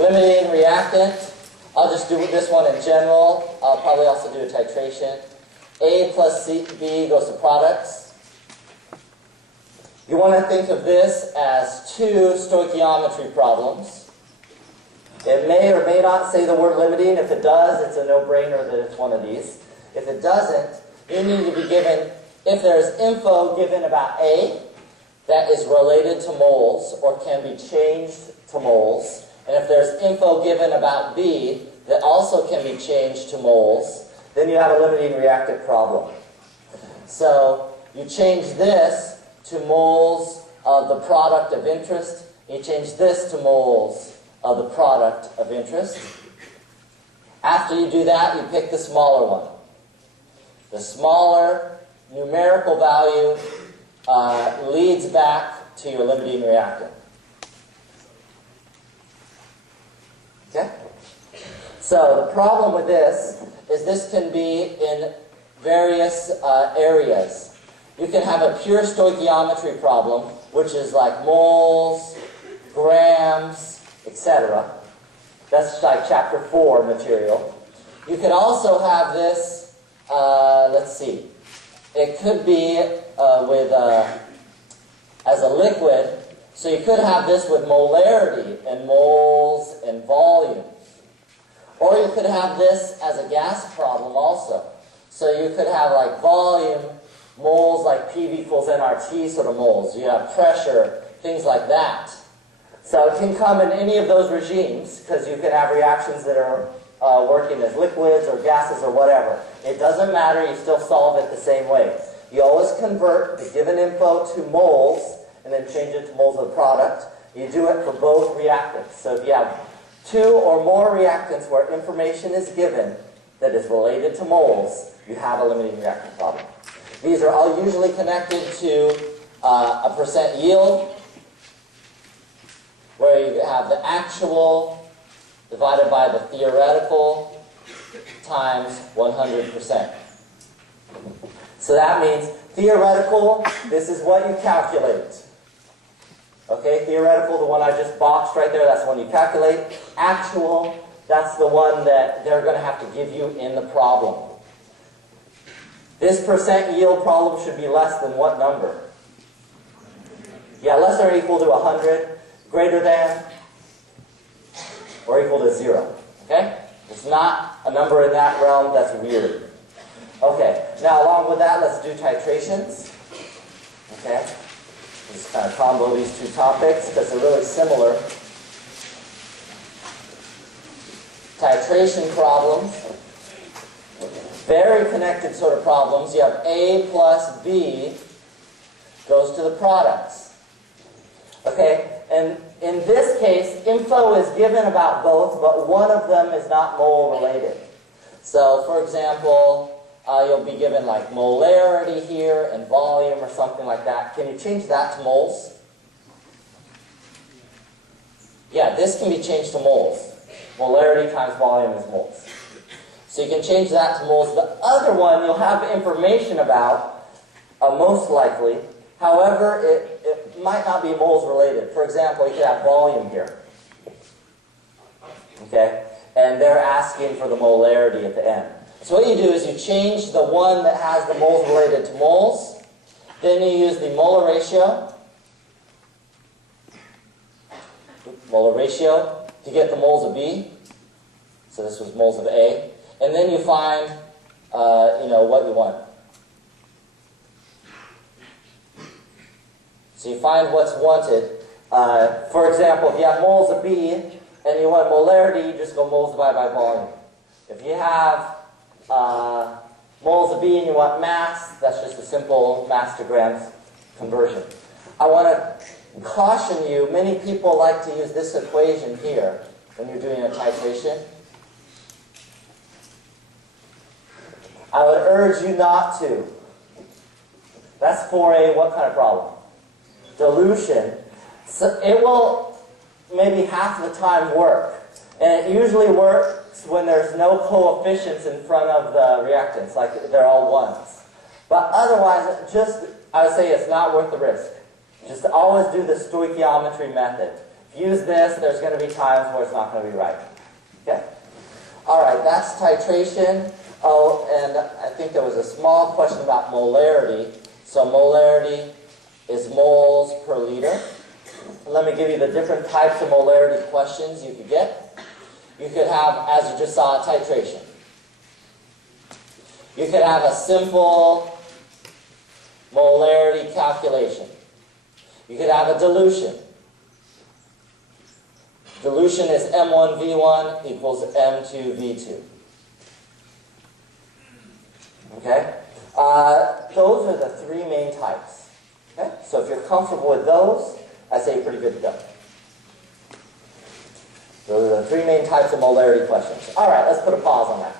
Limiting reactant. I'll just do this one in general. I'll probably also do a titration. A plus B goes to products. You want to think of this as two stoichiometry problems. It may or may not say the word limiting. If it does, it's a no-brainer that it's one of these. If it doesn't, you need to be given, if there's info given about A that is related to moles or can be changed to moles, and if there's info given about B that also can be changed to moles, then you have a limiting reactant problem. So you change this to moles of the product of interest. You change this to moles of the product of interest. After you do that, you pick the smaller one. The smaller numerical value leads back to your limiting reactant. Okay? So the problem with this is this can be in various areas. You can have a pure stoichiometry problem, which is like moles, grams, etc. That's like chapter 4 material. You could also have this, let's see, it could be as a liquid, so you could have this with molarity and moles and volumes. Or you could have this as a gas problem also. So you could have like volume, moles like PV equals nRT sort of moles. You have pressure, things like that. So it can come in any of those regimes because you can have reactions that are working as liquids or gases or whatever. It doesn't matter, you still solve it the same way. You always convert the given info to moles and then change it to moles of the product. You do it for both reactants. So if you have two or more reactants where information is given that is related to moles, you have a limiting reactant problem. These are all usually connected to a percent yield, where you have the actual divided by the theoretical times 100%. So that means theoretical, this is what you calculate. Okay, theoretical, the one I just boxed right there, that's the one you calculate. Actual, that's the one that they're going to have to give you in the problem. This percent yield problem should be less than what number? Yeah, less than or equal to 100, greater than, or equal to 0. Okay? It's not a number in that realm, that's weird. Okay, now along with that, let's do titrations. Okay? Just kind of combo these two topics because they're really similar. Titration problems. Very connected sort of problems. You have A plus B goes to the products. Okay, and in this case, info is given about both, but one of them is not mole related. So, for example, you'll be given like molarity here and volume or something like that. Can you change that to moles? Yeah, this can be changed to moles. Molarity times volume is moles. So you can change that to moles. The other one you'll have information about, most likely. However, it might not be moles related. For example, you could have volume here. Okay? And they're asking for the molarity at the end. So what you do is you change the one that has the moles related to moles. Then you use the molar ratio to get the moles of B. So this was moles of A. And then you find, what you want. So you find what's wanted. For example, if you have moles of B and you want molarity, you just go moles divided by volume. If you have moles of B and you want mass, that's just a simple mass to grams conversion. I want to caution you, many people like to use this equation here when you're doing a titration. I would urge you not to. That's for a what kind of problem? Dilution. So it will maybe half the time work. And it usually works when there's no coefficients in front of the reactants, like they're all ones. But otherwise, I would say it's not worth the risk. Just always do the stoichiometry method. use this, there's going to be times where it's not going to be right. Okay? All right, that's titration. Oh, and I think there was a small question about molarity. So molarity is moles per liter. And let me give you the different types of molarity questions you could get. You could have, as you just saw, titration. You could have a simple molarity calculation. You could have a dilution. Dilution is M1V1 equals M2V2. Okay? Those are the three main types. Okay? So if you're comfortable with those, I say you're pretty good to go. Those are the three main types of molarity questions. All right, let's put a pause on that.